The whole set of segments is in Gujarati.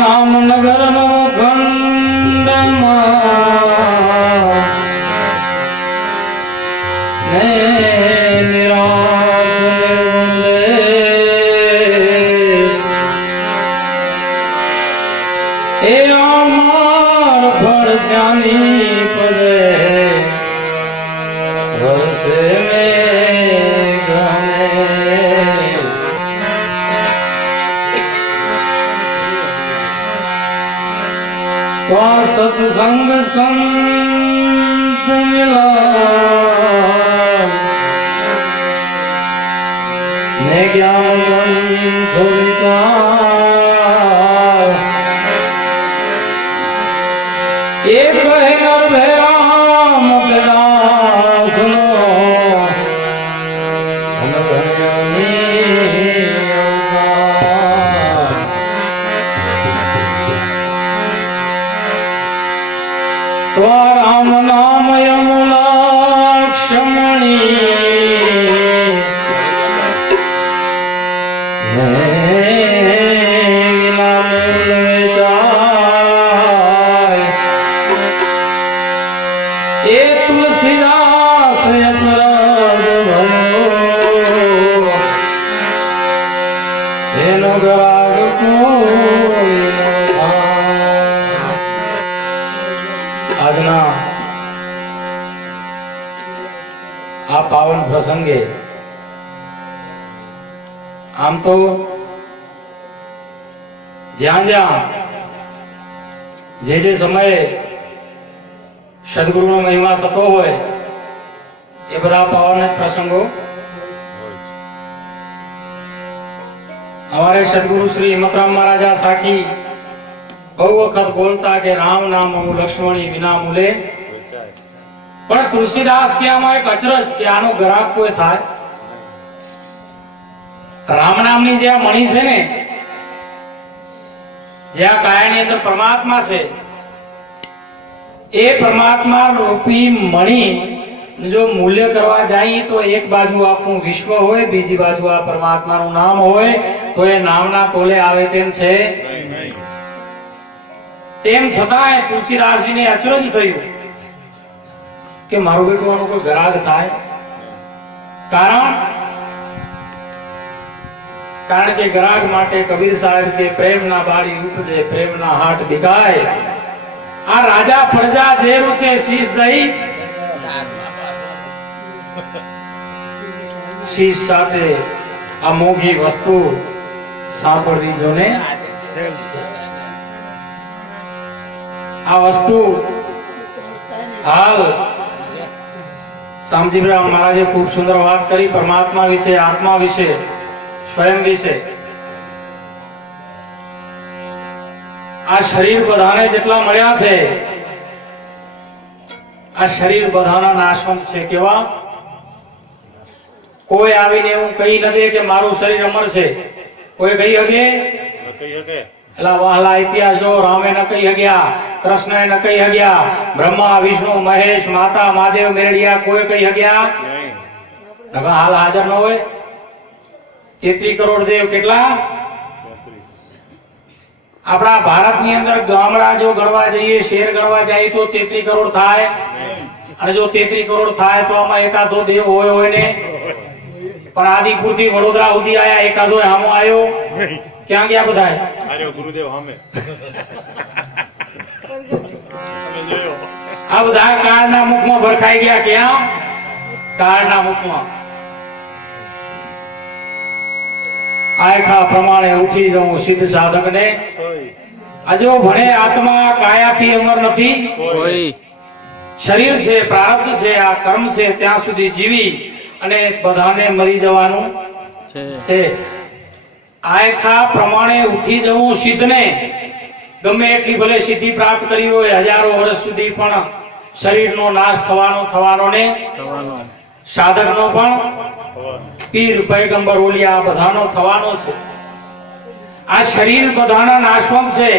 નામ નગર નો ખંડમાં ને નિરાત નિર્મલેશ એ અમાર ફળ જાની પદે વર્ષે મેં ગણેશ તો સત્સંગ સંત મિલા ને જ્ઞાન ગ્રંથ વિચાર એક કહે નર ભેરામ દાસ નો તો રામ નામ યમુલક્ષ્મણી વિના મૂલ વેચાય એ તુલસીદાસ અચરજ ભયો એનો ગરાગ કોઈ આજના આ પાવન પ્રસંગે આમ તો જ્યાં જ્યાં જે સમયે સદગુરુનો મહિમા થતો હોય એ બધા પાવન પ્રસંગો અમારે સદગુરુ શ્રી હિમતરામ મહારાજા સાખી બહુ વખત બોલતા કે રામ નામ લક્ષ્મણી વિના મૂલે પણ તુલસીદાસ કે આમાં એક અચરજ કે આનો ગ્રાહક કોઈ થાય રામ નામની જે આ મણી છે ને જે આ કાયાની અંદર પરમાત્મા છે એ પરમાત્મા રૂપી મણી જો મૂલ્ય કરવા જાય તો એક બાજુ આખું વિશ્વ હોય બીજી બાજુ આ પરમાત્માનું નામ હોય તો એ નામના તોલે આવે તેમ છે તેમ છતાંય તુલસીદાસજીને અચરજ થયું કે મારું બેટું આનો કોઈ ગ્રાહક થાય કારણ કે ગ્રાહક માટે કબીર સાહેબ કે પ્રેમના બાળી ઉપજે પ્રેમના હાટ બિકાય આ રાજા પ્રજા જે રૂચે શીશ દઈ શીશ સાથે આ મોઘી વસ્તુ સાંભળવી જોને આ વસ્તુ હાલ શામજીરામ મહારાજે ખૂબ સુંદર વાત કરી પરમાત્મા વિશે આત્મા વિશે સ્વયં વિશે આ શરીર બધાને જેટલા મળ્યા છે આ શરીર બધાના નાશવંત છે કેવા કોઈ આવીને એવું કહી ન દે કે મારું શરીર અમર છે કોઈ કહી શકે એલા વહાલા ઇતિહાસો રામે ન કહી હગ્યા કૃષ્ણએ ન કહી હગ્યા બ્રહ્મા વિષ્ણુ મહેશ માતા મહાદેવ મેરડિયા કોઈ કહી હગ્યા નકા હાલ હાજર ન હોય 33 કરોડ દેવ કેટલા આપણા ભારતની અંદર ગામડા જો ગણવા જઈએ શહેર ગણવા જઈએ તો 33 કરોડ થાય અને જો 33 કરોડ થાય તો આમાં એકાદો દેવ હોય ને પણ આદિપુર થી વડોદરા સુધી આયા એકાદો હામો આવ્યો ક્યાં ગયા બધા આર્યો ગુરુદેવ હામે આ બધા કાળના મુખમાં ભરખાઈ ગયા ક્યાં કાળના મુખમાં આયખા પ્રમાણે ઉઠી જવું સિદ્ધ સાધક ને અજો ભણે આત્મા કાયાથી અમર નથી કોઈ શરીર છે પ્રારબ્ધ છે આ કર્મ છે ત્યાં સુધી જીવી અને બધાને મરી જવાનું છે આયખા પ્રમાણે ઉઠી જવું સિદ્ધને ગમે એટલી ભલે સિદ્ધિ પ્રાપ્ત કરી હોય હજારો વર્ષ સુધી પણ શરીરનો નાશ થવાનો ને સાધકનો પણ પીર પૈગંબર ઓલિયા બધાનો થવાનો છે આ શરીર બધાના નાશવંત છે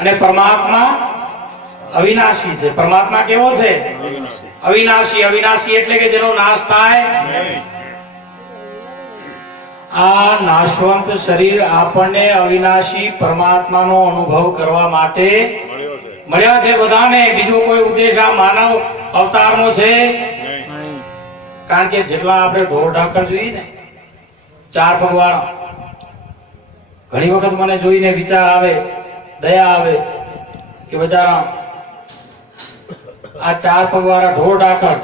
અને પરમાત્મા અવિનાશી છે. પરમાત્મા કેવો છે? અવિનાશી. અવિનાશી એટલે કે જેનો નાશ થાય. આ નાશવંત શરીર આપણને અવિનાશી પરમાત્માનો અનુભવ કરવા માટે મળ્યા છે બધાને. બીજો કોઈ ઉદ્દેશ આ માનવ અવતારનો છે? કારણ કે જેટલા આપણે ઢોર ઢાકર જોઈએ ને 4 પગવાળા, ઘણી વખત મને જોઈને વિચાર આવે, દયા આવે કે બચારા આ 4 પગવાળા ઢોર ઢાકર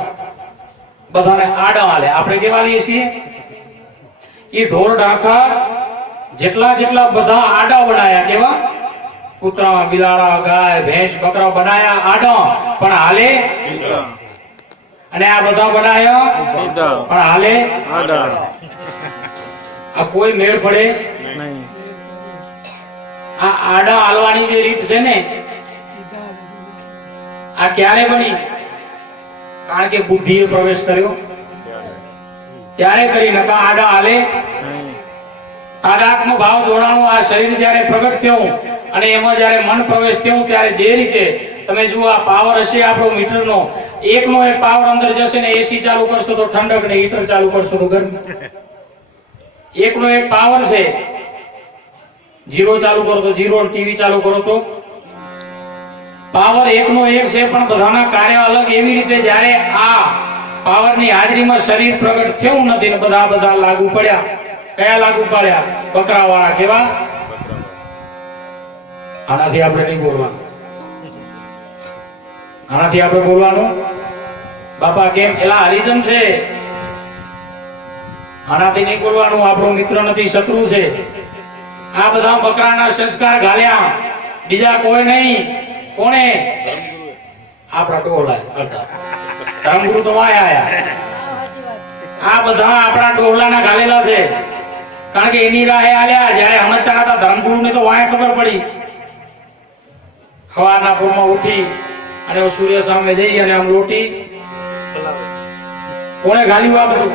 બધાને આડા હાલે. આપણે કેવા લઈએ છીએ? એ ઢોર ઢાકર જેટલા બધા આડા બનાયા. કેવા? કૂતરા, બિલાડા, ગાય, ભેંસ, બકરા બનાયા આડા, પણ હાલે. અને આ બધા બનાયા પણ હાલે આડા. આ કોઈ મેળ પડે નહીં. આ આડા હાલવાની જે રીત છે ને, આ ક્યારે બની? કારણ કે બુદ્ધિએ પ્રવેશ કર્યો ત્યારે કરી. નકા આડા હાલે. તાદાત્મ્ય ભાવ જોડાણો આ શરીર જ્યારે પ્રગટ થયું અને એમાં જ્યારે મન પ્રવેશ થયું ત્યારે જે રીતે તમે જુઓ આ પાવર હશે આપણો મીટરનો, એકનો એક પાવર અંદર જશે ને એસી ચાલુ કરશો તો ઠંડક ને હીટર ચાલુ કરશો તો ગરમી. એકનો એક પાવર છે. જીરો ચાલુ કરો તો જીરો, ટીવી ચાલુ કરો તો પાવર એકનો એક છે, પણ બધાના કાર્ય અલગ. એવી રીતે જ્યારે આ પાવરની હાજરીમાં શરીર પ્રગટ થયું નથી ને બધા લાગુ પડ્યા. કયા લાગુ પડ્યા? બકરા વાળા. કેવા? આનાથી આપણે નહીં બોલવાનું. આનાથી આપણે બોલવાનું બાપા કેમ? એલા હરિજન છે. આનાથી નહીં બોલવાનું. આપણો મિત્ર નથી, શત્રુ છે. આ બધા બકરાના સંસ્કાર ઘાલ્યા, બીજા કોઈ નહીં. કોણે? આપણા ડોહલા અર્થાત ધર્મગુરુ તો વાય આયા. આ બધા આપણા ડોહલાના ઘાલેલા છે. કારણ કે એની રાહે આલ્યા. જયારે સમજતા હતા ધર્મગુરુ ને તો વાય ખબર પડી. સવારના પૂરમાં ઉઠી અને સૂર્ય સામે જઈ અને આમ રોટી કોણે ઘાલ્યું? આ બધું.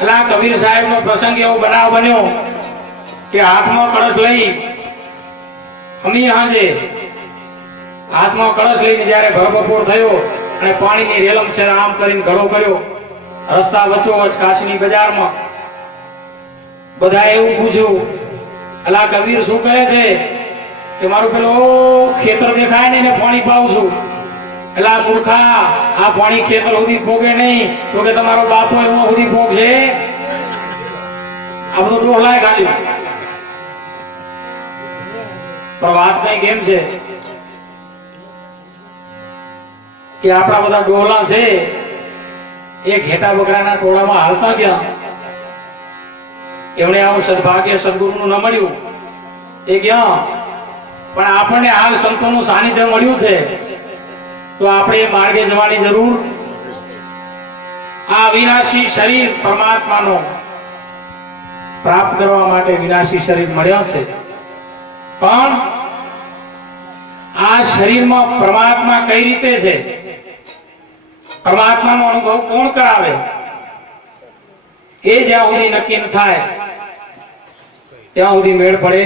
એટલે આ કબીર સાહેબ નો પ્રસંગ એવો બનાવ બન્યો કે હાથમાં કળશ લઈ અમી હાજે હાથમાં કળશ લઈને જયારે ભરબપોર થયો અને પાણીની રેલમ છે આમ કરીને ઘડો કર્યો રસ્તા વચ્ચોવચ કાશીની બજારમાં. બધા એવું પૂછ્યું, અલા કબીર શું કરે છે? કે મારું પેલો ખેતર દેખાય ને એને પાણી પાઉં છું. એટલે આ મૂર્ખા, આ પાણી ખેતર સુધી પોગે નહીં. તો કે તમારો બાપો એમાં સુધી પોગશે. આ બધું ડોહલાય ગાલ્યું. પણ વાત કઈ કેમ છે કે આપણા બધા ડોહલા છે એ ઘેટા બકરાના ટોળામાં હાલતા ગયા. એમણે આવું સદભાગ્ય સદગુરુનું ન મળ્યું એ ગયા. પણ આપણને હાલ સંતોનું સાનિધ્ય મળ્યું છે તો આપણે એ માર્ગે જવાની જરૂર. આ વિનાશી શરીર પરમાત્માનો પ્રાપ્ત કરવા માટે વિનાશી શરીર મળ્યા છે. પણ આ શરીરમાં પરમાત્મા કઈ રીતે છે, પરમાત્માનો અનુભવ કોણ કરાવે, એ જ્યાં સુધી નક્કી ન થાય ત્યાં સુધી મેળ પડે.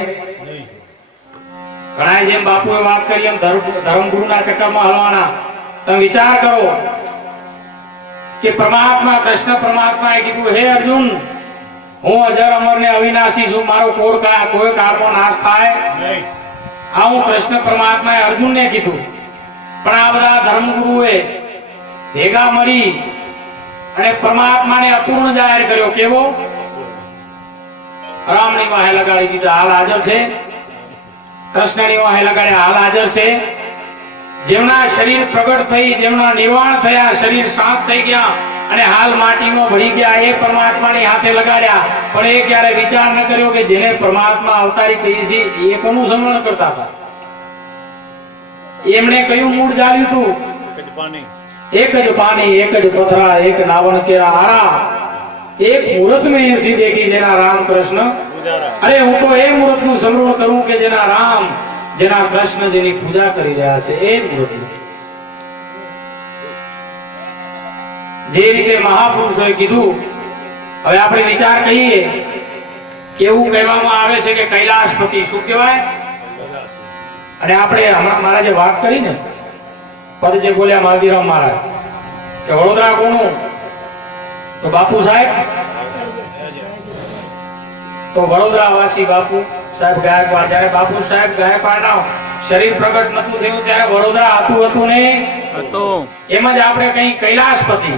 ઘણા જેમ બાપુએ વાત કરી એમ ધર્મગુરુના ચક્કરમાં હલવાના. તમે વિચાર કરો કે પરમાત્મા કૃષ્ણ પરમાત્માએ કીધું, હે અર્જુન, હું અજર અમર ને અવિનાશી છું, મારો કોઈ કાળનો નાશ થાય નહીં. આ હું કૃષ્ણ પરમાત્માએ અર્જુનને કીધું. પણ આ બધા ધર્મગુરુએ ભેગા મળી અને પરમાત્માને અપૂર્ણ જાહેર કર્યો. કેવો? રામની વાહે લગાડી દીધા, હાલ હાજર છે. કૃષ્ણની વાહે લગાડ્યા, હાલ હાજર છે. જેમના શરીર પ્રગટ થઈ, જેમના નિર્વાણ થયા, શરીર શાંત થઈ ગયા અને હાલ માટીમાં ભળી ગયા, એ પરમાત્માની હાથે લગાડ્યા. પણ એ ક્યારે વિચાર ન કર્યો કે જેને પરમાત્મા અવતારી કહી છે એ કોનું સ્મરણ કરતા હતા? એમણે કયું મૂળ જાળ્યું હતું? એક જ પાણી, એક જ પથરા, એક નાવણ કેરા હારા, એક મુહૂર્ત મેં એસી દેખી જેના રામ કૃષ્ણ. અરે હું તો એ મુહૂર્ત નું સ્મરણ કરું કે જેના રામ, જેના કૃષ્ણ જેની પૂજા કરી રહ્યા છે એ મુહૂર્ત. જે રીતે મહાપુરુષોએ કીધું. હવે આપણે વિચાર કહીએ એવું કહેવામાં આવે છે કે કૈલાસપતિ શું કહેવાય? અને આપણે હમણાં મહારાજે વાત કરી ને પદ જે બોલ્યા માલજીરામ મહારાજ કે વડોદરા કોનું? તો બાપુ સાહેબ, તો વડોદરા વાસી બાપુ સાહેબ ગાયકવાડ. જયારે બાપુ સાહેબ ગાયકવાડના શરીર પ્રગટ નતું થયું ત્યારે વડોદરા હતું ને એમ જ આપણે કઈ કૈલાસપતિ.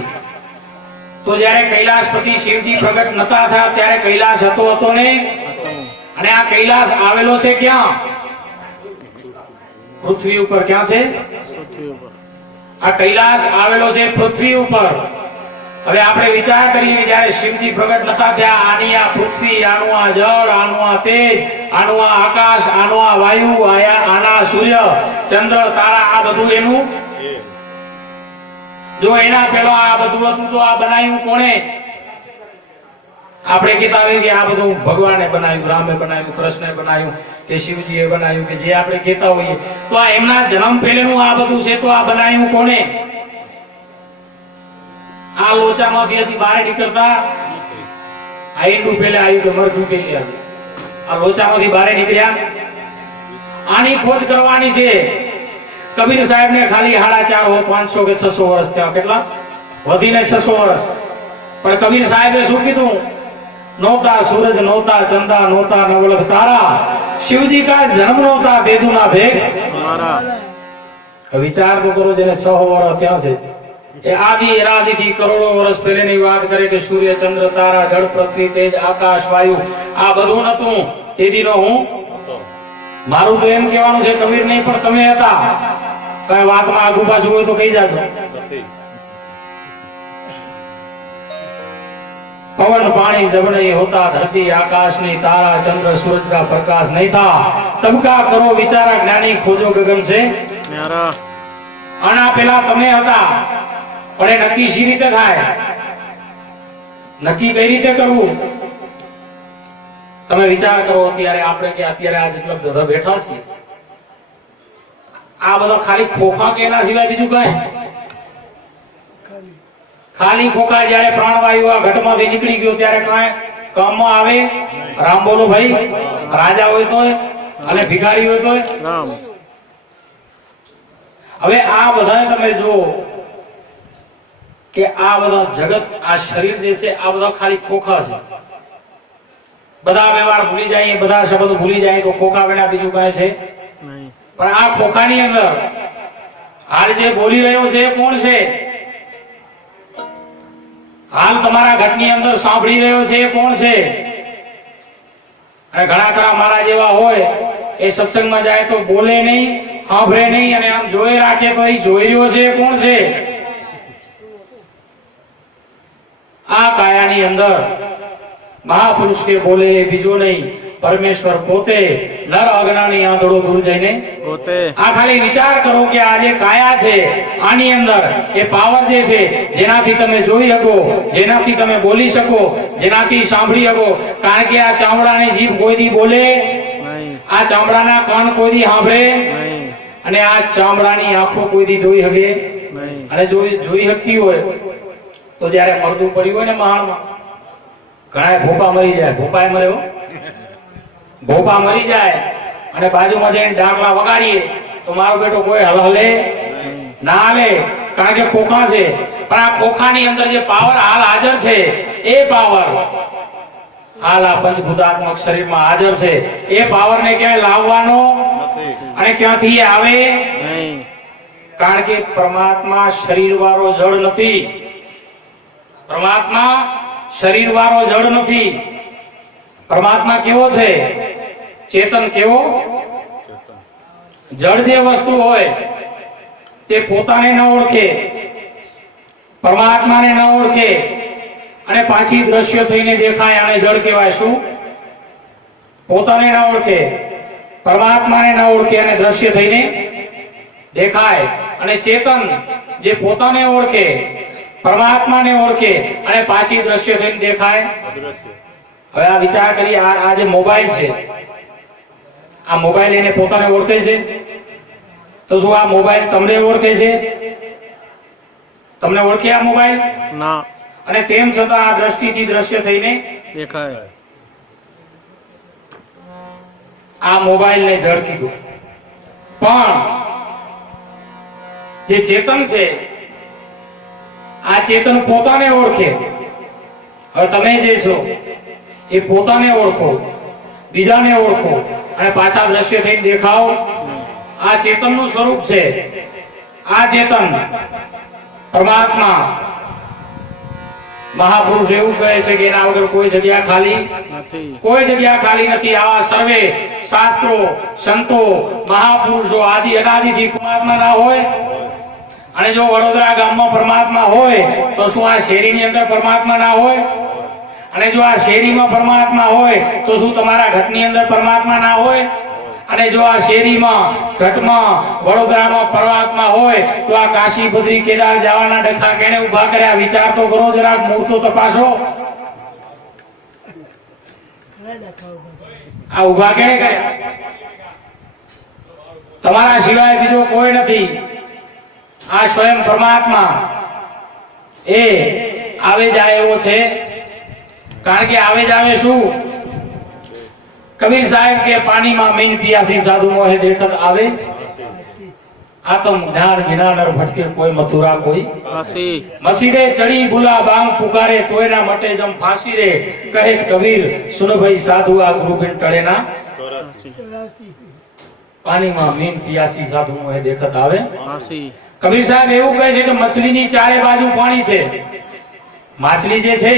તો જયારે કૈલાસપતિ શિવજી પ્રગટ નતા થયા ત્યારે કૈલાસ હતો ને. અને આ કૈલાસ આવેલો છે ક્યાં? પૃથ્વી ઉપર. ક્યાં છે? આ કૈલાસ આવેલો છે પૃથ્વી ઉપર. હવે આપણે વિચાર કરીએ કે જયારે શિવજી પ્રગટ નતા થયા, આની આ પૃથ્વી, આનું આ જળ, આનું આ તેજ, આનું આ આકાશ, આનું આ વાયુ, આના સૂર્ય, ચંદ્ર, તારા, આ બધું એનું. જો એના પેલા આ બધું હતું તો આ બનાવ્યું કોણે? આપણે કહેતા આવ્યું કે આ બધું ભગવાને બનાવ્યું, રામે બનાવ્યું, કૃષ્ણે બનાવ્યું કે શિવજીએ બનાવ્યું, કે જે આપણે કહેતા હોઈએ. તો આ એમના જન્મ પહેલેનું આ બધું છે તો આ બનાવ્યું કોણે? આ લોચામાંથી હતી બહાર નીકળતા આ ઈંડું પેલે આવ્યું કે મરઘું પેલે આવ્યું. આ લોચામાંથી બહાર નીકળ્યા. આની ખોજ કરવાની છે. કબીર સાહેબ ને ખાલી 450 500 કે 600 વર્ષ થયા. કેટલા? વધીને 600 વર્ષ. પણ કબીર સાહેબે શું કીધું? નોતા સૂરજ, નોતા ચંદા, નોતા નવલખ તારા, શિવજી કા જન્મ નોતા, બેદુ ના ભેગ મારા. વિચાર તો કરો, જેને 600 વર્ષ થયા છે એ આદિ અનાદિ થી કરોડો વર્ષ પહેલેની વાત કરે કે સૂર્ય, ચંદ્ર, તારા, જળ, પૃથ્વી, તેજ, આકાશ, વાયુ આ બધું નતું. તેદીનો હું. મારું તો એમ કહેવાનું છે કબીર નહીં પણ તમે હતા. કઈ વાતમાં આગુ પાછું હોય તો કહી જાજો. पवन पानी जब नहीं होता, धरती आकाश नहीं, तारा चंद्र सूरज का प्रकाश नहीं था, तब का करो विचारा ज्ञानी, खोजो गगन से न्यारा. आना पेला તમે હતા પણ એ નક્કી સી રીતે થાય? નક્કી કઈ રીતે કરવું? તમે વિચાર કરો. અત્યારે આપણે કે અત્યારે આ જેટલા બધા બેઠા છીએ આ બધા ખાલી ખોખા કે એના સિવાય બીજું કઈ? ખાલી ખોખા. જયારે પ્રાણવાયુ આ ઘટમાંથી નીકળી ગયો ત્યારે કઈ કામમાં આવે? રામ બોલો ભાઈ. રાજા હોય તો અને ભિખારી હોય તો રામ. હવે આ બધા તમે જુઓ કે આ બધા જગત, આ શરીર જે છે આ બધા ખાલી ખોખા છે. બધા વ્યવહાર ભૂલી જાય, બધા શબ્દ ભૂલી જાય તો ખોખા વિના બીજું કઈ છે? પણ આ ખોખાની અંદર હાલ જે બોલી રહ્યો છે કોણ છે? હાલ તમારા ઘટની અંદર સાંભળી રહ્યો છે કોણ છે? અને ઘણા ખરા મારા જેવા હોય એ સત્સંગમાં જાય તો બોલે નહીં, સાંભળે નહીં, અને આમ જોઈ રાખે તો એ જોઈ રહ્યો છે કોણ છે? આ કાયાની અંદર મહાપુરુષ કે બોલે બીજો નહીં, પરમેશ્વર પોતે. નર અજ્ઞાની આંધળો દૂર જઈને પોતે. આ ખાલી વિચાર કરો કે આ જે કાયા છે આની અંદર એ પાવર જે છે જેનાથી તમે જોઈ શકો, જેનાથી તમે બોલી શકો, જેનાથી સાંભળી શકો. કારણ કે આ ચામડાની જીભ કોઈ દી બોલે નહીં, આ ચામડાના કાન કોઈ દી સાંભળે નહીં, અને આ ચામડાની આંખો કોઈ દી જોઈ શકે નહીં. અને જોઈ શકતી હોય તો જયારે મરતું પડ્યું હોય ને મહાણમાં, ઘણા ભોપા મરી જાય. ભોપાએ મરે હો, ભોપા મરી જાય અને બાજુમાં જઈને ડાકલા વગાડીએ તો મારો બેટો કોઈ હલહલે ના હાલે, કારણ કે ખોખા છે. પણ આ ખોખાની અંદર જે પાવર હાલ હાજર છે એ પાવર હાલ આ પંચભૂતાત્મક શરીરમાં હાજર છે. એ પાવરને ક્યાંય લાવવાનો અને ક્યાંથી આવે નહીં. કારણ કે પરમાત્મા શરીર વાળો જળ નથી. પરમાત્મા શરીર વાળો જળ નથી. પરમાત્મા કેવો છે? ચેતન. કેવો? જળ જે વસ્તુ હોય તે પોતાને ન ઓળખે, પરમાત્માને ન ઓળખે અને પાછી દ્રશ્ય થઈને દેખાય, આને જળ કહેવાય. શું? પોતાને ન ઓળખે, પરમાત્માને ન ઓળખે અને દ્રશ્ય થઈને દેખાય. અને ચેતન જે પોતાને ઓળખે, પરમાત્માને ઓળખે અને પાછી દ્રશ્ય થઈને દેખાય. હવે આ વિચાર કરી, આ જે મોબાઈલ છે, આ મોબાઈલ એને પોતાને ઓળખે છે? તો શું આ મોબાઈલ તમને ઓળખે છે? તમને ઓળખે આ મોબાઈલ? ના. અને તેમ છતાં આ દ્રષ્ટિથી દ્રશ્ય થઈને દેખાય. આ મોબાઈલ ને જળ કીધું, પણ જે ચેતન છે આ ચેતન પોતાને ઓળખે. હવે તમે જે છો એ પોતાને ઓળખો, બીજાને ઓળખો અને પાછા દ્રશ્ય થઈને દેખાઓ. આ ચેતનનું સ્વરૂપ છે. આ ચેતન પરમાત્મા મહાપુરુષ એવું કહે છે કે એના વગર કોઈ જગ્યા ખાલી નથી, કોઈ જગ્યા ખાલી નથી. આવા સર્વે શાસ્ત્રો, સંતો, મહાપુરુષો આદિ અનાદિથી પરમાત્મા ના હોય. અને જો વડોદરા ગામમાં પરમાત્મા હોય તો શું આ શેરીની અંદર પરમાત્મા ના હોય? અને જો આ શેરીમાં પરમાત્મા હોય તો શું તમારા ઘટની અંદર પરમાત્મા ના હોય? અને જો આ શેરીમાં, ઘટમાં, વડોદરામાં પરમાત્મા હોય તો આ કાશી, બદ્રી, કેદાર જવાના ડખા કેને ઉભા કર્યા? વિચાર તો કરો, જરાક મૂળ તો તપાસો. આ ઉભા કેને કર્યા? તમારા સિવાય બીજો કોઈ નથી. આ સ્વયં પરમાત્મા એ આવે જાય એવો છે. કારણ કે આવે જાવે શું? કબીર સાહેબ કે પાણી માં મીન પિયાસી સાધુ મોહે દેખત આવે, આત્મ જ્ઞાન વિના નર ભટકે કોઈ મથુરા કોઈ મસીરે ચડી બુલા બાંગ પુકારે તોયના મટે જમ ફાંસી રે કહે કબીર સુન ભાઈ સાધુ આ ગુરુ બિન ટળેના. પાણી માં મીન પિયાસી સાધુ મોહે દેખત આવે. કબીર સાહેબ એવું કહે છે કે મછલીની ચારે બાજુ પાણી છે. માછલી જે છે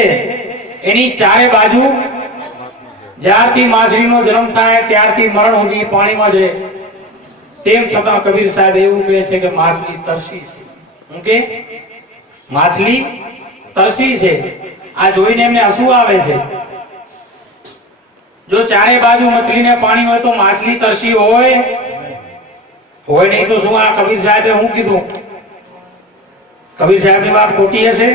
એની ચારે બાજુ જ્યારથી માછલીનો જન્મ થાય ત્યારથી મરણ સુધી પાણીમાં જ રહે. તેમ છતાં કબીર સાહેબ એવું કહે છે કે માછલી તરસી છે. શું કે? માછલી તરસી છે. આ જોઈને એમને હસવું આવે છે. જો ચારે બાજુ મછલીને પાણી હોય તો માછલી તરસી હોય નહીં તો શું? આ કબીર સાહેબે શું કીધું? કબીર સાહેબની વાત ખોટી હશે?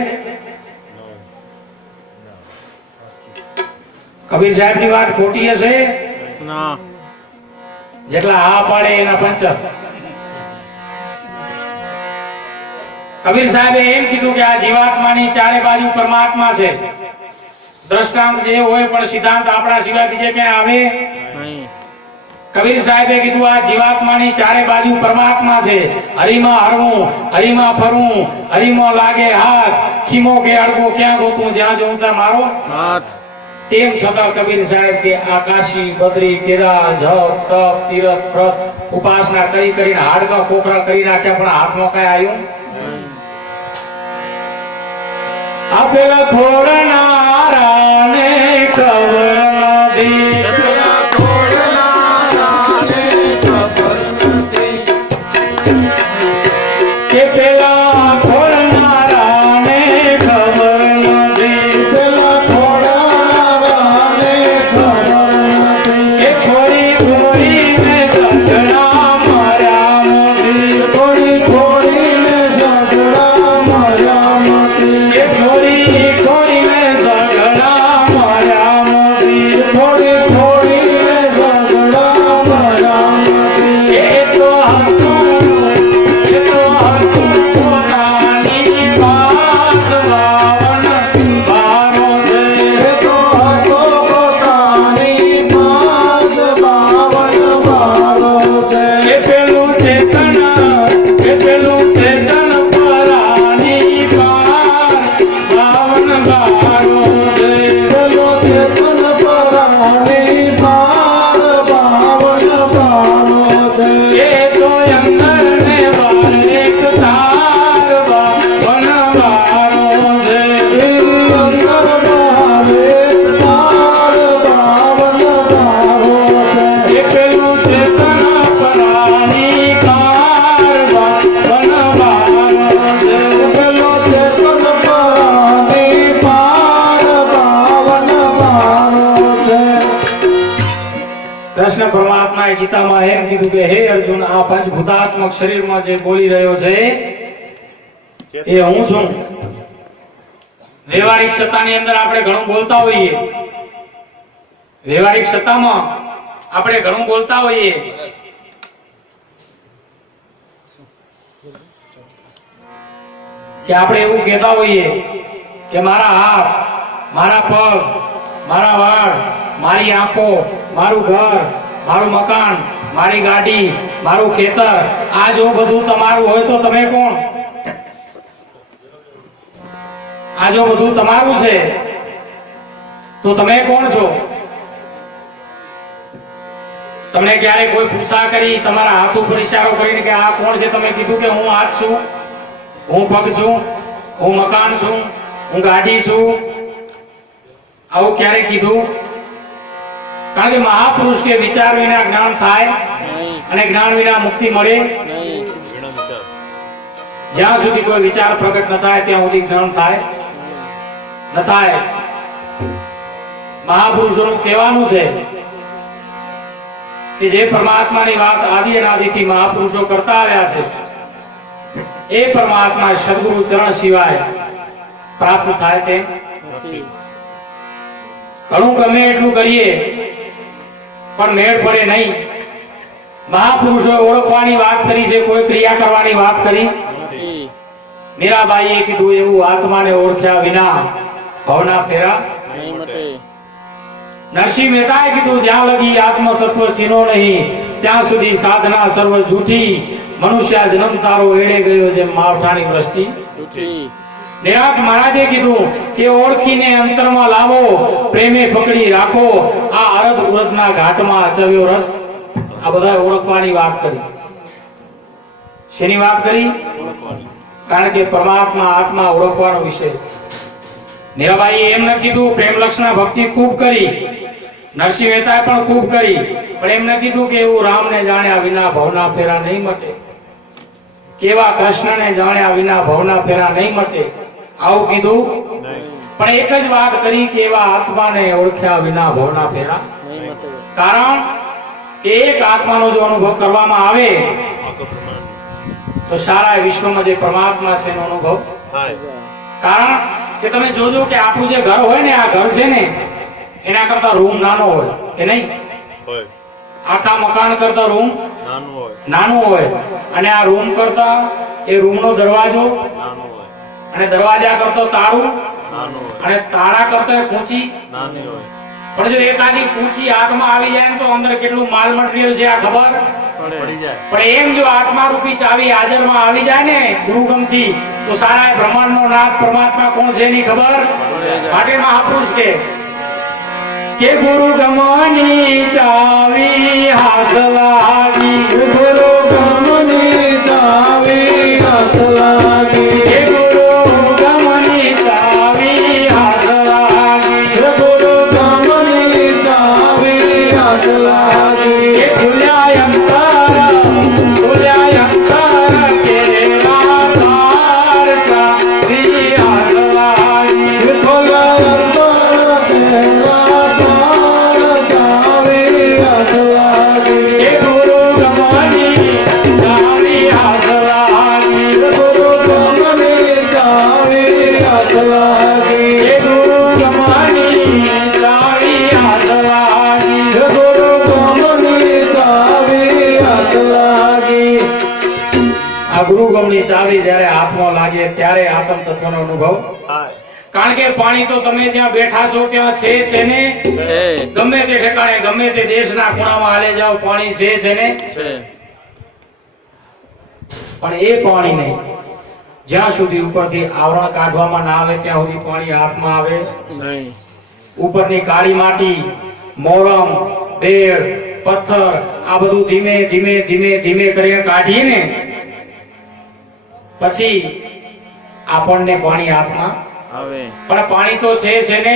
કબીર સાહેબની વાત ખોટી હશે? ના. જેટલા હા પાડે એના પંચર. કબીર સાહેબે એમ કીધું કે આ જીવાત્માની ચારે બાજુ પરમાત્મા છે. દ્રષ્ટાંત જે હોય પણ સિદ્ધાંત આપણા સિવાય બીજે ક્યાંય આવે નહીં. કબીર સાહેબે કીધું આ જીવાત્માની ચારે બાજુ પરમાત્મા છે. હરિમાં હરવું, હરિમાં ફરવું, હરિમાં લાગે હાથ, ખીમો કે અડગો ક્યાં ગોતું, જ્યાં જોઉં ત્યાં મારો હાથ. તેમ છતાં કબીર સાહેબ કે આ કાશી, બદ્રી, કેદાર, જપ, તપ, તીરથ, વ્રત, ઉપાસના કરી કરીને હાડકા કોકરા કરી નાખ્યા પણ હાથમાં કઈ આવ્યું? આપેલા ખોડનારાને ખબર નથી, કે પેલા ખોડનારાને ખબર નથી, પેલા ખોડનારાને ખબર નથી, કે ખોરી ખોરીને ઝઘડા માર્યા નથી, ખોરી ખોરીને ઝઘડા માર્યા નથી, કે ખોરી ખોરીને ઝઘડા માર્યા નથી, ખોરી ખોરીને ઝઘડા માર્યા નથી. એ તો કૃષ્ણ પરમાત્માએ ગીતામાં એમ કીધું કે હે અર્જુન, આ પંચભૂતાત્મક શરીરમાં જે બોલી રહ્યો છે એ હું છું. વ્યવહારિક સત્તાની અંદર આપણે ઘણું બોલતા હોઈએ, વ્યવહારિક સત્તામાં આપણે ઘણું બોલતા હોઈએ, કે આપણે એવું કહેતા હોઈએ કે મારા હાથ, મારા પગ, મારા વાળ, મારી આંખો, મારું ઘર, મારું મકાન, મારી ગાડી, મારું ખેતર, આ જો બધું તમારું હોય તો તમે કોણ? આ જો બધું તમારું છે તો તમે કોણ છો? તમને ક્યારે કોઈ પૂછા કરી, તમારા હાથ ઉપર ઈશારો કરીને કે આ કોણ છે? તમે કીધું કે હું હાથ છું, હું પગ છું, હું મકાન છું, હું ગાડી છું? આવું ક્યારે કીધું? કારણ કે મહાપુરુષ કે વિચાર વિના જ્ઞાન થાય અને જ્ઞાન વિના મુક્તિ મળે. જ્યાં સુધી કોઈ વિચાર પ્રગટ ન થાય ત્યાં સુધી જ્ઞાન થાય ન થાય. મહાપુરુષોનું કહેવાનું છે કે જે પરમાત્માની વાત આદિ અનાદિથી મહાપુરુષો કરતા આવ્યા છે એ પરમાત્મા સદગુરુ ચરણ સિવાય પ્રાપ્ત થાય તેમ નથી. ઘણું ગમે એટલું કરીએ પણ મેળ પડે નહીં. મહાપુરુષોએ ઓળખવાની વાત કરી છે, કોઈ ક્રિયા કરવાની વાત કરી નથી. મીરાબાઈએ કીધું એવું આત્માને ઓળખ્યા વિના ભવના ફેરા નહીં મટે. નરસિંહ મહેતાએ કીધું જ્યાં લગી આત્મ તત્વ ચીનો નહીં ત્યાં સુધી સાધના સર્વ જૂઠી. મનુષ્ય જન્મ તારો એડે ગયો જેમ માવઠાની વૃષ્ટિ. નિરાંત મહારાજે કીધું કે ઓળખીને અંતરમાં લાવો, પ્રેમે પકડી રાખો આ અરધ ઉરધના ઘાટમાં અચવ્યો રસ. આ બધા ઓળખવાની વાત કરી. શેની વાત કરી? કારણ કે પરમાત્મા આત્મા ઓળખવાનો વિષય છે. મીરાબાઈએ એમ ન કીધું પ્રેમ લક્ષણા ભક્તિ ખૂબ કરી, નરસિંહ મહેતાએ પણ ખૂબ કરી, પણ એમ ન કીધું કે એવું રામને જાણ્યા વિના ભવના ફેરા નહીં મટે, કેવા કૃષ્ણને જાણ્યા વિના ભવના ફેરા નહીં મટે. આવું કીધું પણ એક જ વાત કરી કે એવા આત્માને ઓળખ્યા વિના ભવના ફેરા નહીં મટે. કારણ કે એક આત્માનો જો અનુભવ કરવામાં આવે તો સારા વિશ્વમાં જે પરમાત્મા છે એનો અનુભવ થાય. કારણ કે તમે જોજો કે આપણું જે ઘર હોય ને, આ ઘર છે ને એના કરતા રૂમ નાનો હોય કે નહીં હોય? આખા મકાન કરતા રૂમ નાનું હોય અને આ રૂમ કરતા એ રૂમનો દરવાજો નાનો હોય અને દરવાજા કરતા તાળું નાનું હોય અને તાળા કરતા કૂંચી નાની હોય. પણ જો એકાદી કૂંચી હાથમાં આવી જાય તો અંદર કેટલું માલ મટીરીયલ છે આ ખબર પડી જાય. પણ એમ જો આત્મા રૂપી ચાવી હાજરમાં આવી જાય ને ગુરુગમથી તો સારા બ્રહ્માંડનો નાથ પરમાત્મા કોણ છે એની ખબર. માટે મહાપુરુષ કે ગુરુગમની ચાવી હાથ લાગી, ગુરુગમની ચાવી હાથ લાગી, ગુરુગમની ચાવી હાથ લાગી, ગુરુગમની ચાવી હાથ લાગી. ખુલ્યા અંતર ખુલ્યા અંતર કેરા તાર ચાવી હાથ લાગી, ખુલ્યા અંતર કેરા તાર ચાવી હાથ લાગી. ગુરુગમની ચાવી હાથ લાગી, ગુરુગમની ચાવી હાથ લાગી, ગુરુગમની ચાવી હાથ લાગી, ગુરુગમની ચાવી હાથ લાગી. આ ગુરુગમની ચાવી જ્યારે હાથમાં લાગે ત્યારે આત્મ તત્વનો અનુભવ થાય. કારણ કે પાણી તો તમે ત્યાં બેઠા છો ત્યાં છે ને, ગમે તે ઠેકાણે ગમે તે દેશના ખૂણામાં હાલે જાઓ પાણી છે ને. પણ એ પાણી નહીં જ્યાં સુધી ઉપરથી આવરણ કાઢવામાં ના આવે ત્યાં સુધી પાણી હાથમાં આવે નહીં. ઉપરની કાળી માટી, મોરમ, બેડ, પથ્થર આ બધું ધીમે ધીમે ધીમે ધીમે કરીને કાઢીએ ને પછી આપણને પાણી હાથમાં આવે. પણ પાણી તો છે ને.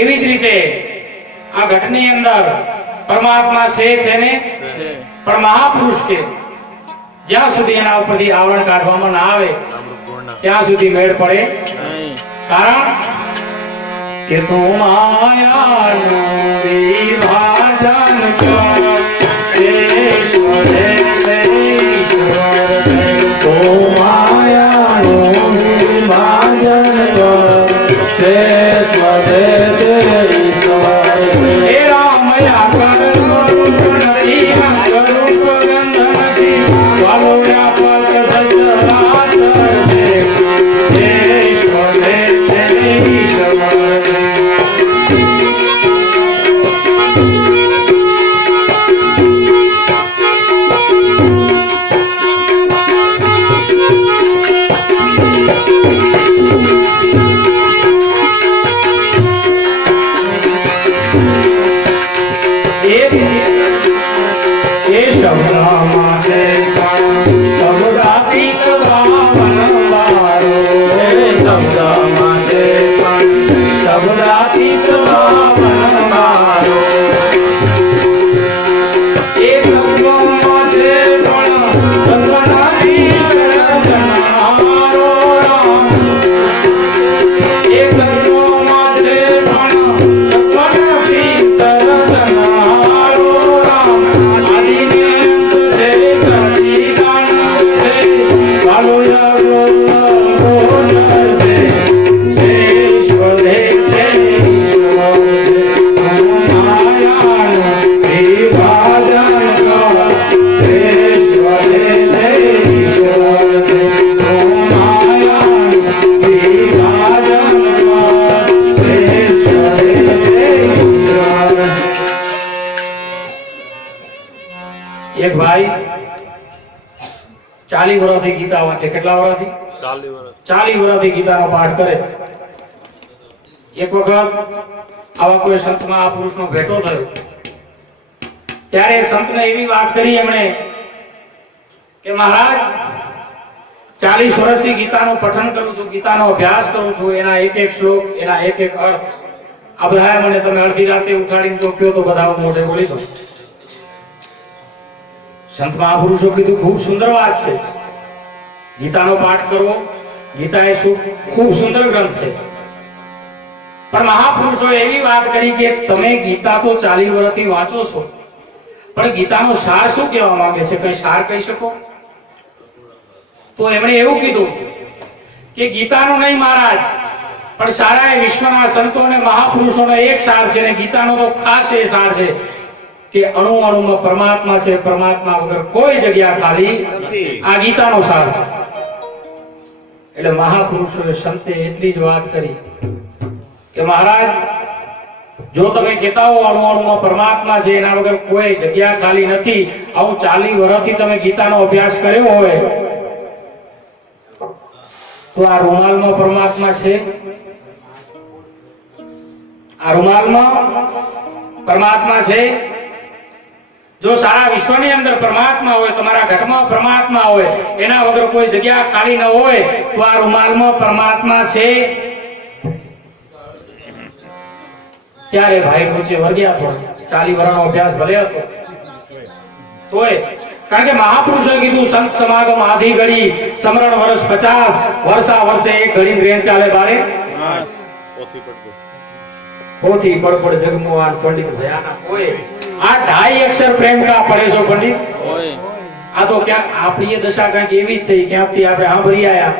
એવી જ રીતે આ ઘટની અંદર પરમાત્મા છે ને. પણ મહાપુરુષ કે જ્યાં સુધી એના ઉપરથી આવરણ કાઢવામાં ના આવે ત્યાં સુધી મેળ પડે નહીં. કારણ કે તું માયાનું વિભાજન કર ઈશ્વરે ઈશ્વર તું માયાનું વિભાજન કર ઈશ્વર હે રામયા કર સ્વરૂપ નથી સ્વરૂપ ગંધ નથી વાલો વ્યાપક સચરાચર છે ઈશ્વરે ઈશ્વર શબ્દમાં છે પણ શબ્દાતીત ભાવન મારો શબ્દમાં છે પણ શબ્દાતીત ભાવન મારો એ શબ્દમાં છે પણ સત્વનાથી સર્જનારો રામ એ શબ્દમાં છે પણ સત્વનાથી સર્જનારો રામ આદિને છે સચિદાનંદ છે કાલો યગો એક ભાઈ 40 વર્ષથી ગીતા વાંચે. કેટલા વર્ષથી? 40 વર્ષથી ગીતાનો પાઠ કરે. એક વખત આવા કોઈ સંત મહાપુરુષનો ભેટો થયો ત્યારે સંતને એવી વાત કરી એમણે કે મહારાજ 40 વર્ષથી ગીતાનું પઠન કરું છું, ગીતાનો અભ્યાસ કરું છું, એના એક એક શ્લોક, એના એક એક અર્થ આ બધા મને તમે અડધી રાતે ઉઠાડીને જો કહો તો બધા મોઢે બોલી દો. સંત મહાપુરુષો કીધું ખૂબ સુંદર વાત છે, ગીતાનો પાઠ કરવો, ગીતા એ ખૂબ સુંદર ગ્રંથ છે. પણ મહાપુરુષો એવી વાત કરી કે તમે ગીતા તો 40 વર્ષથી વાંચો છો પણ ગીતાનો સાર શું કહેવા માંગે છે, કઈ સાર કહી શકો? તો એમણે એવું કીધું કે ગીતાનો નહીં મહારાજ પણ સારા વિશ્વના સંતો અને મહાપુરુષોનો એક સાર છે ને ગીતાનો તો ખાસ એ સાર છે કે અણુ અણુમાં પરમાત્મા છે, પરમાત્મા વગર કોઈ જગ્યા ખાલી નથી. આ ગીતાનો સાર છે. એટલે મહાપુરુષોએ સંતે એટલી જ વાત કરી કે મહારાજ જો તમે કહેતા હો અણુ અણુમાં પરમાત્મા છે, એના વગર કોઈ જગ્યા ખાલી નથી, આવું 40 વર્ષથી તમે ગીતાનો અભ્યાસ કર્યો હોય તો આ રૂમાલમાં પરમાત્મા છે, આ રૂમાલમાં પરમાત્મા છે. જો સારા વિશ્વની અંદર પરમાત્મા હોય, તમારા ઘટમાં પરમાત્મા હોય, એના વગર કોઈ જગ્યા ખાલી ન હોય તો આ રૂમાલમાં પરમાત્મા છે. ત્યારે ભાઈ નીચે વર્ગ્યા થોડા. 40 વર્ષનો અભ્યાસ ભલે હતો તોય, કારણ કે મહાપુરુષે કીધું સંત સમાગમ આધી ઘડી સમરણ વર્ષ 50 વર્ષા વર્ષે એક ઘડી રેન ચાલે બારે પોથી પડપડ જગમોહન પંડિત ભયાના કોઈ આ 2.5 અક્ષર પ્રેમ કા પડે છો પંડિત. આ તો ક્યાંક આપણી દશા કંઈક એવી જ થઈ, ક્યાંકથી આપણે સાંભળી આયા,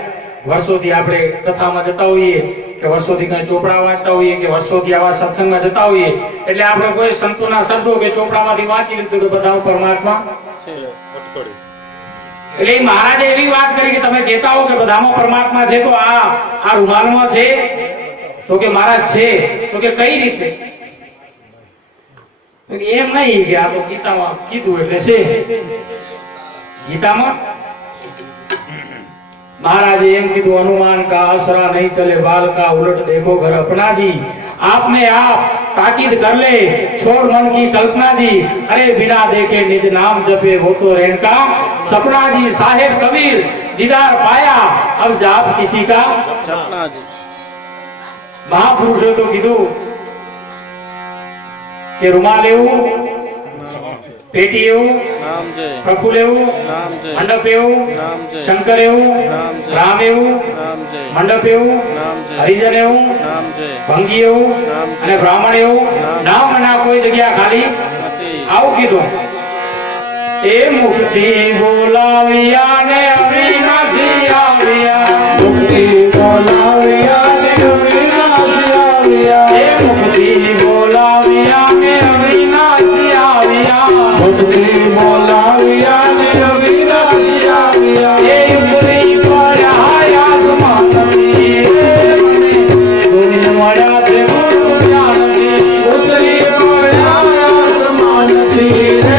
વર્ષોથી આપણે કથામાં જતા હોઈએ કે વર્ષોથી કઈ ચોપડા વાંચતા હોઈએ કે વર્ષોથી આવા સત્સંગમાં જતા હોઈએ એટલે આપણે કોઈ સંતોના શબ્દો કે ચોપડામાંથી વાંચી લીધું કે બધા પરમાત્મા છે. એટલે મહારાજે એવી વાત કરી કે તમે કહેતા હો કે બધામાં પરમાત્મા છે તો આ રૂમાલમાં છે? તો કે મહારાજ છે. તો કે કઈ રીતે? એમ નહીં કે આ તો ગીતામાં કીધું એટલે છે. ગીતામાં महाराज एम कीधु अनुमान का आसरा नहीं चले बाल का उलट देखो घर अपना जी आपने आप ताकीद कर ले छोड़ मन की कल्पना जी अरे बिना देखे निज नाम जपे वो तो रेण का सपना जी साहेब कबीर दीदार पाया अब जाप किसी का सपना जी महापुरुषों तो कीधु के रुमाल एवं पेटी एवं प्रफुल एवं मंडप एवं शंकर एवं राम एवं मंडप एवं हरिजन एवं भंगी एवं ब्राह्मण एवं नाम ना कोई जगह खाली आव कीधु ए मुक्ति बोलाविया ने अविनाशी आविया मुक्ति बोलाविया ने अविनाशी आविया ए मुक्ति बोलाविया ने अविनाशी आविया मुक्ति बोलाविया ने अविनाशी आविया ए उतरी पर आया आसमान में दुनिया मरा से गुरु ज्ञान में उतरी पर आया आसमान में ज्ञान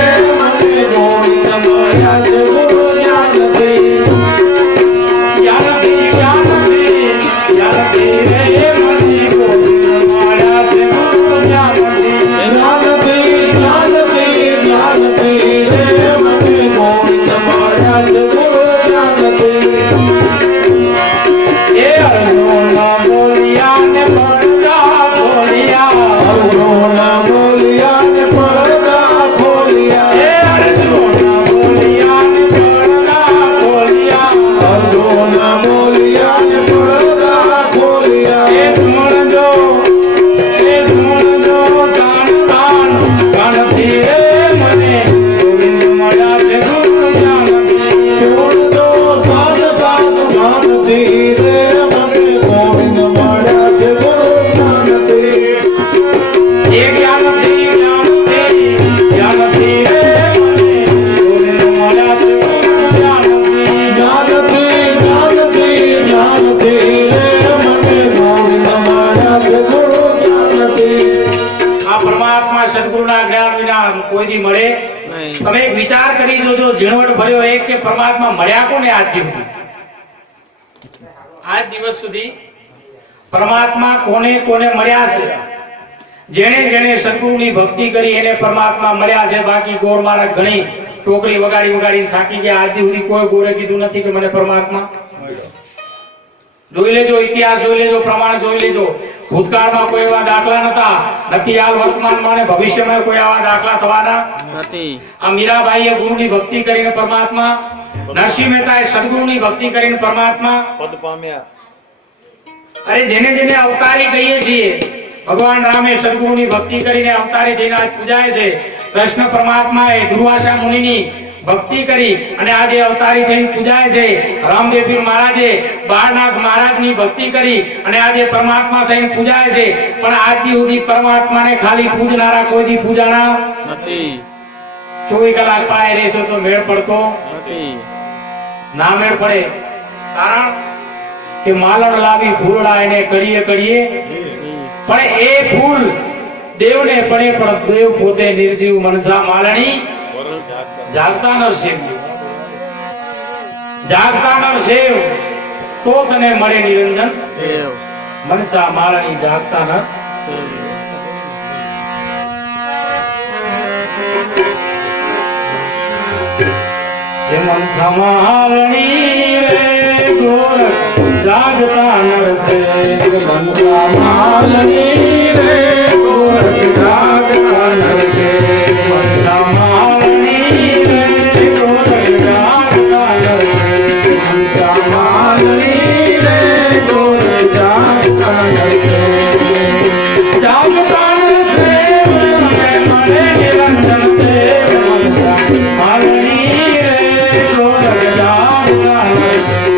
તમે એક વિચાર કરી જોજો, ઝીણવટ ભર્યો એક કે પરમાત્મા મળ્યા કોને આજ સુધી? આજ દિવસ સુધી પરમાત્મા કોને કોને મળ્યા છે? જેણે જેણે સદગુરુની ભક્તિ કરી એને પરમાત્મા મળ્યા છે. બાકી ગોર મહારાજ ઘણી ટોકરી વગાડી વગાડી થાકી ગયા. આજ સુધી કોઈ ગોરે કીધું નથી કે મને પરમાત્મા જોઈ લેજો, ઇતિહાસ જોઈ લેજો, પ્રમાણ જોઈ લેજો. ભૂતકાળમાં કોઈ એવા દાખલા નતા, નથી હાલ વર્તમાનમાં અને ભવિષ્યમાં કોઈ આવા દાખલા થવાના નથી. આ મીરાબાઈએ ગુરુની ભક્તિ કરીને પરમાત્મા, નરસિંહ મહેતાએ સદગુરુની ભક્તિ કરીને પરમાત્મા પદ પામ્યા. અરે જેને જેને અવતારી કહીએ છીએ, ભગવાન રામે સદગુરુની ભક્તિ કરીને અવતારી થઈને આજ પૂજાય છે. કૃષ્ણ પરમાત્માએ દુર્વાસા મુનિની ભક્તિ કરી અને આજે અવતારી થઈને પૂજાય છે. રામદેવ પીર મહારાજે બાળનાથ મહારાજની ભક્તિ કરી અને આજે પરમાત્મા થઈને પૂજાય છે. પણ આજ સુધી પરમાત્માને ખાલી પૂજનારા કોઈથી પૂજાણા નથી. 24 કલાક પાય રહેશો તો મેળ પડતો નથી, ના મેળ પડે. કારણ કે માલણ લાવી ફૂલડા એને કડીએ કડીએ, પણ એ ફૂલ દેવને પડે પણ દેવ પોતે નિર્જીવ મનસા માલણી જાગતા નર સેવ. જાગતા નર સેવ તો તને મળે નિરંજન દેવ. મનસા માલણી જાગતા નર સેવ. હે મનસા માલણી રે ગોરખ જાગતા નર સેવ. મનસા માલણી રે ગોરખ જાગતા નર સેવ. મનસા માલણી રે ગોરખ જાગતા નર સેવ. મનસા માલણી રે ગોરખ જાગતા નર સેવ. જાગતા નર સેવ મને મળે નિરંજન દેવ. મનસા માલણી રે ગોરખ જાગતા નર સેવ.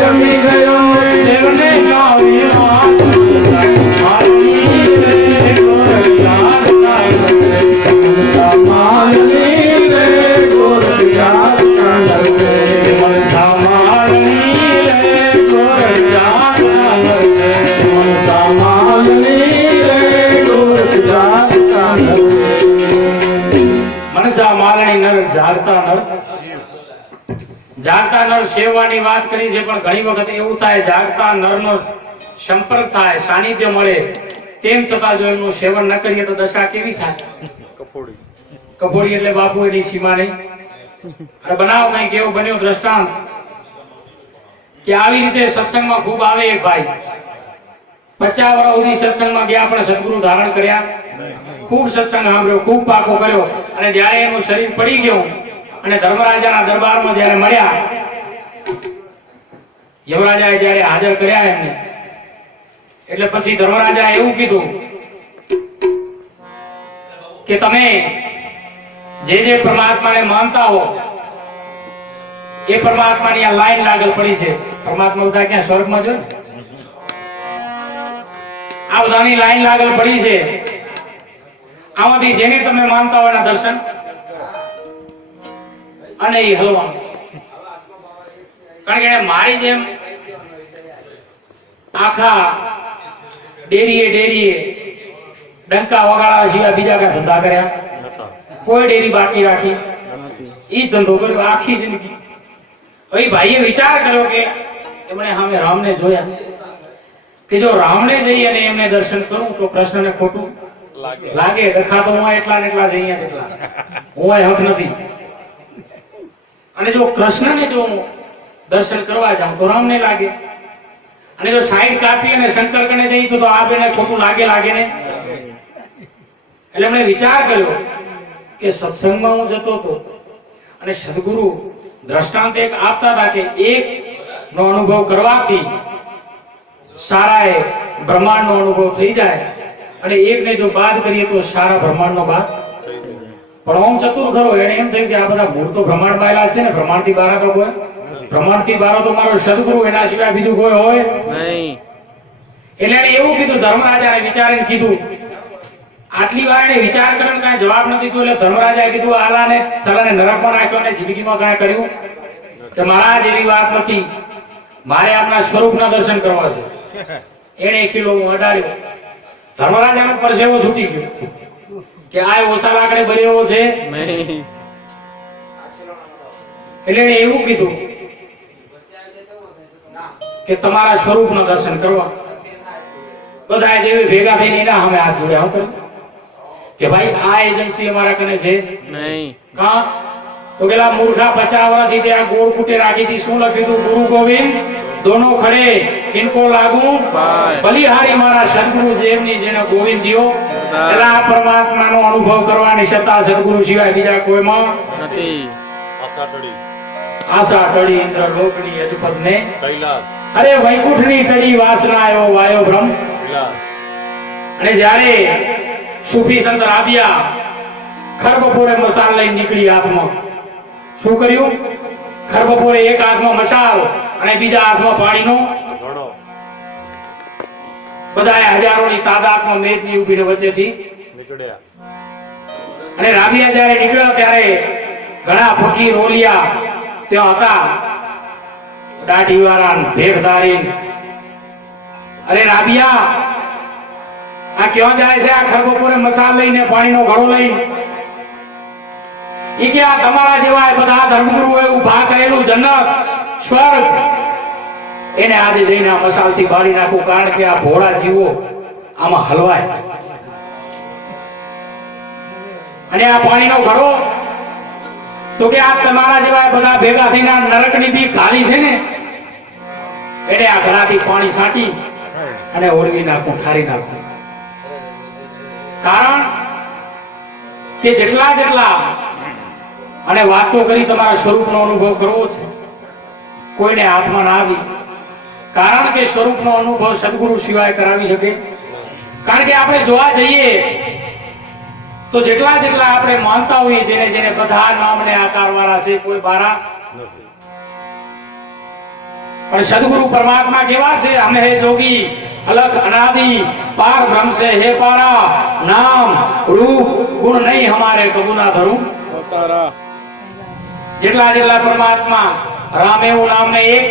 જમી ગયો દેવને ગાવી વાત. માલણી રે ગોરખ જાગતા નર સેવ. મનસા માલણી રે ગોરખ જાગતા નર સેવ. મનસા માલણી રે ગોરખ જાગતા નર સેવ. મનસા માલણી રે ગોરખ જાગતા નર સેવ. મનસા માલણી નર જાગતા નર જાગતા નર સેવવાની વાત કરી છે. પણ ઘણી વખત એવું થાય જાગતા નરનો સંપર્ક થાય, સાનિધ્ય મળે, તેમ છતાં જો એમનું સેવન ન કરીએ તો દશા કેવી થાય? કફોડી. કફોડી એટલે બાપુ એની સીમા નહીં. અને બનાવ કંઈક એવો બન્યો દ્રષ્ટાંત કે આવી રીતે સત્સંગમાં ખૂબ આવે એક ભાઈ 50 વર્ષ સુધી સત્સંગમાં ગયા પણ સદગુરુ ધારણ કર્યા, ખૂબ સત્સંગ સાંભળ્યો, ખૂબ પાકો કર્યો. અને જ્યારે એનું શરીર પડી ગયું અને ધર્મરાજાના દરબારમાં જ્યારે મળ્યા, યમરાજાએ જ્યારે હાજર કર્યા એમને, એટલે પછી ધર્મરાજાએ એવું કીધું કે તમે જે જે પરમાત્માને માનતા હો એ પરમાત્માની આ લાઈન લાગલ પડી છે. પરમાત્મા બધા ક્યાં સ્વર્ગમાં છે? આ બધાની લાઈન લાગલ પડી છે. આમાંથી જેને તમે માનતા હોય એના દર્શન અને એ હલવાનું. કારણ કે મારી જેમ આખા ડેરીએ ડંકા વગાડવા સિવાય બીજા કઈ ધંધા કર્યા? કોઈ ડેરી બાકી રાખી? ઈ ધંધો કર્યો આખી જિંદગી. હવે ભાઈએ વિચાર કર્યો કે એમણે સામે રામને જોયા કે જો રામને જઈ અને એમને દર્શન કરું તો કૃષ્ણને ખોટું લાગે. ડખા તો હું એટલા ને એટલા જ અહીંયા જેટલા, હું હક નથી. અને જો કૃષ્ણને જો દર્શન કરવા જાઉં તો રામને લાગે. અને જો સાઈડ કાપી અને શંકર કને જઈ તો આ બેને ખોટું લાગે ને. એટલે એમણે વિચાર કર્યો કે સત્સંગમાં હું જતો હતો અને સદગુરુ દ્રષ્ટાંત એક આપતા હતા કે એક નો અનુભવ કરવાથી સારા બ્રહ્માંડનો અનુભવ થઈ જાય અને એકને જો બાદ કરીએ તો સારા બ્રહ્માંડનો બાદ. પણ ઓમ ચતુર ખરો, એને એમ થયું કે આ બધા મૂળ તો બ્રહ્માંડ બાયલા છે ને, બ્રહ્માંડથી બહાર તો કોઈ, બ્રહ્માંડથી બહાર તો મારો સદગુરુ, એના સિવાય બીજું કોઈ હોય નહીં. એટલે એને એવું કીધું, ધર્મરાજાને વિચારીને કીધું. આટલી વાર એને વિચાર કરીને કાંઈ જવાબ નથી થયો, એટલે ધર્મરાજાએ કીધું આલાને સલાને નરકમાં નાખ્યો ને જિંદગીમાં કાંઈ કર્યું કે મહારાજ એવી વાત નથી, મારે આપના સ્વરૂપના દર્શન કરવા છે. એને કિલ્લો અડાડ્યો, ધર્મરાજાનો પરસેવો છૂટી ગયો કે આ ઓછા લાકડે ભર્યો છે. એટલે એને એવું કીધું કે તમારા સ્વરૂપના દર્શન કરવા. બધા જેવી ભેગા થઈને એના અમે હાથ જોડ્યા. હું કહ્યું કે ભાઈ આ એજન્સી અમારા કને છે નહીં. કા તો પેલા મૂર્ખા 50 વર્ષથી ત્યાં ગોળ કુટે રાખી હતી. શું લખ્યું હતું? ગુરુ ગોવિંદ દોનો ખડે ઇनको लागू બલિહારી મારા સદગુરુ જેમની જેને ગોવિંદ દિયો. પેલા પરમાત્માનો અનુભવ કરવાની સત્તા સદગુરુ સિવાય બીજા કોઈમાં નથી. આશા ટળી ઇન્દ્ર લોકની અજપદ ને કૈલાસ. અરે વૈકુંઠની ટળી વાસના આવ્યો વાયો બ્રહ્મ વિલાસ. અને જ્યારે સૂફી સંત રાબિયા ખરબપોરે મસાલ લઈને નીકળી હાથમાં. શું કર્યું? ખરબપોરે એક હાથમાં મસાલ અને બીજા હાથમાં પાણીનો ઘડો. બધાએ હજારોની તાદાદમાં મેદની ઊભીને વચ્ચેથી નીકળ્યા. અને રાબિયા જ્યારે નીકળ્યા ત્યારે ઘણા ફકીર ઓલિયા ત્યાં હતા, દાઢી વાળા ભેખધારી. અરે રાબિયા આ ક્યાં જાય છે? આ ખરબપોરે મસાલ લઈને પાણીનો ઘડો લઈને. ઈ કે આ તમારા જેવા બધા ધર્મગુરુઓએ ઊભા કરેલું જન્નત સ્વર્ગ એને આજે જઈને આ મસાલથી બાળી નાખું, કારણ કે આ ભોળા જીવો આમાં હલવાય. અને આ પાણીનો ઘડો તો કે આ તમારા જેવા બધા ભેગા થઈને નરકની બી ખાલી છે ને, એને આ ઘડાથી પાણી છાંટી અને ઓળવી નાખું, ઠારી નાખું. કારણ કે જેટલા જેટલા અને વાતો કરી તમારા સ્વરૂપનો અનુભવ કરવો છે, કોઈને હાથમાં ના આવી. કારણ કે સ્વરૂપનો અનુભવ સદગુરુ સિવાય કરાવી શકે. કારણ કે આપણે જોવા જઈએ તો જેટલા જેટલા આપણે માનતા હોઈએ, જેને જેને બધા નામને આકાર વાળા છે, કોઈ બારા નથી. પણ સદગુરુ પરમાત્મા કેવા છે? અમે હે જોગી અલગ અનાદિ પાર બ્રહ્મ से हे पारा नाम रूप गुण नहीं हमारे कबू ना धरूं तारा. જેટલા જેટલા પરમાત્મા, રામ એવું નામને એક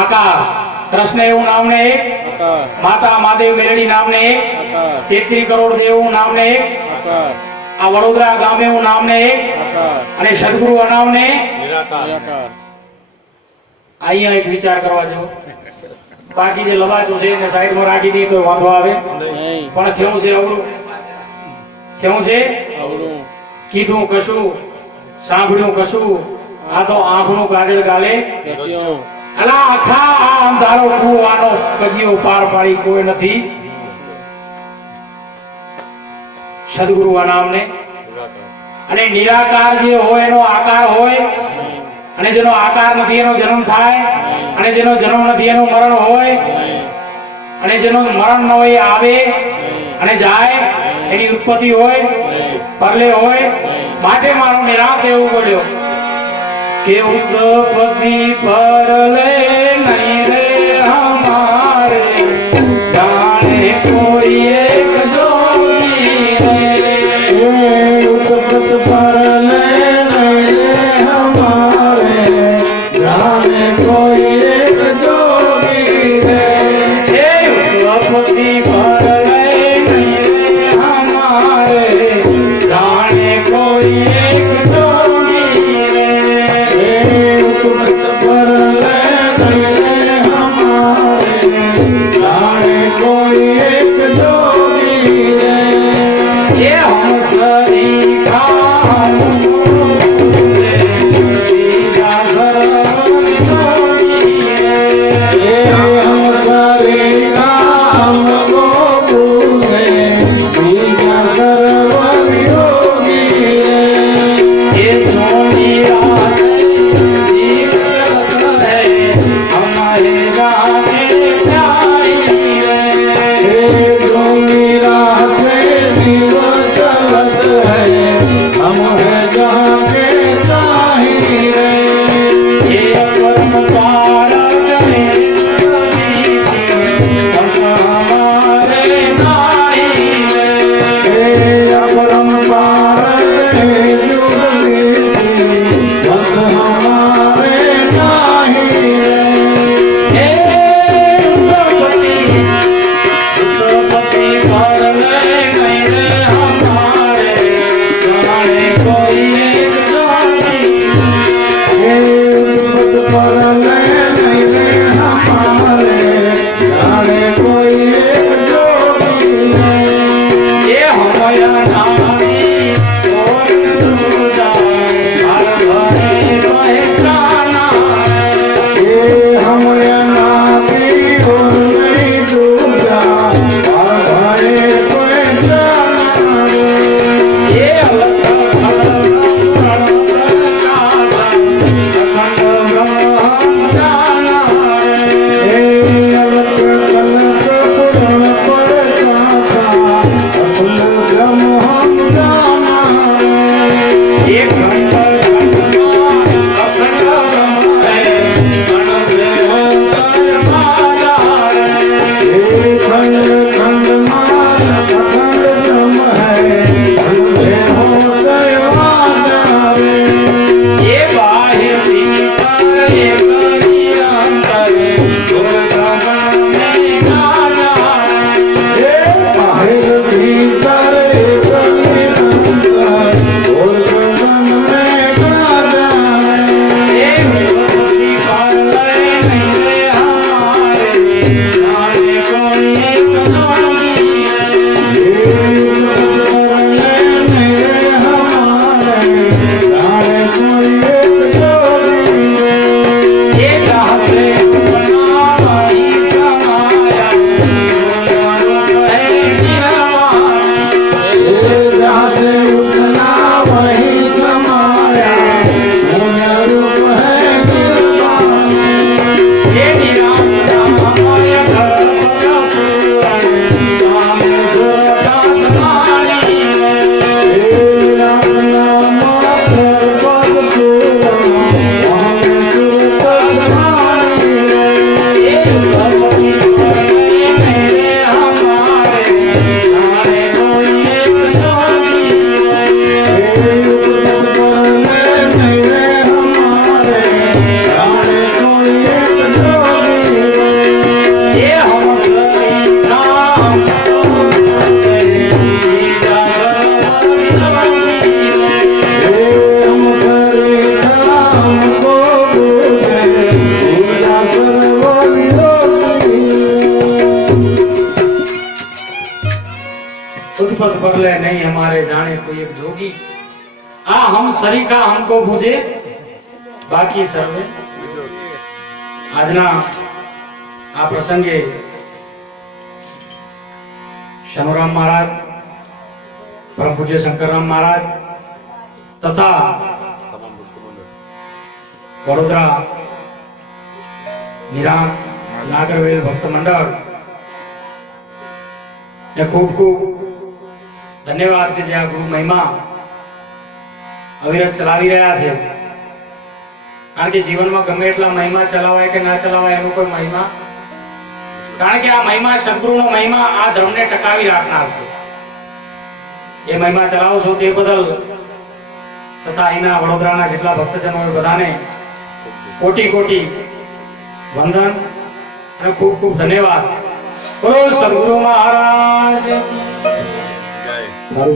આકાર, કૃષ્ણ એવું નામને એક આકાર, માતા મહાદેવ મેલડી નામને એક આકાર, 33 કરોડ દેવ નામને એક આકાર, આ વડોદરા ગામ એવું નામને એક આકાર, અને સદગુરુ નામને નિરાકાર. અહીંયા એક વિચાર કરવા જેવો. બાકી જે લવાચો છે એને સાઈડમાં રાખી દી તો વાંધો આવે નહીં. પણ થયું છે અવળું, થયું છે અવળું. કીધું કશું, સાંભળ્યું કશું. આ તો આંખનું કાજળ ગાલે અલા આખા આ અંધારો કુવાનો કજીઓ પાર પાડી કોઈ નથી. સદગુરુ આ નામને અને નિરાકાર જે હોય એનો આકાર હોય, અને જેનો આકાર નથી એનો જન્મ થાય, અને જેનો જન્મ નથી એનું મરણ હોય, અને જેનો મરણ ન હોય આવે અને જાય, એની ઉત્પત્તિ હોય, પરલે હોય. માટે મારો નિરાંત એવું બોલ્યો કે ઉત્પત્તિ પરલે નહીં રે હમારે, જાણે કોઈ એક જોગી રે. ઉત્પત્તિ પરલે નહીં રે હમારે, જાણે કોઈ એક જોગી રે. ઉત્પત્તિ પરલે નહીં રે હમારે, જાણે કોઈ એક જોગી રે. ઉત્પત્તિ પરલે નહીં રે હમારે, જાણે કોઈ એક જોગી રે. ये हम सरी काम बीजा सर्व वियोगी ये हम सरी काम को भूले बीजा सर्व वियोगी ये सोनी आसे जीवन है हमारे गाने मुसीबत पर ले नहीं हमारे जाने कोई एक जोगी आ हम सरीका हमको बूझे बाकी सर्वे આજના આ પ્રસંગે શનુરામ મહારાજ, પરમ પૂજ્ય શંકરરામ મહારાજ તથા વડોદરા નિરામ નાગરવેલ ભક્ત મંડળ ને ખૂબ ખૂબ ધન્યવાદ કે જે આ ગુરુ મહિમા અવિરત ચલાવી રહ્યા છે. કારણ કે જીવનમાં ગમે એટલા મહિમા ચલાવાય કે ના ચલાવાય એનો કોઈ મહિમા, કારણ કે આ મહિમા શંકરુનો મહિમા આ ધર્મને ટકાવી રાખનાર છે. એ મહિમા ચલાવો છો તે બદલ તથા અહીંના વડોદરાના જેટલા ભક્તજનો બધાને કોટી કોટી વંદન અને ખૂબ ખૂબ ધન્યવાદ. બોલો સદગુરુ મહારાજ કી જય.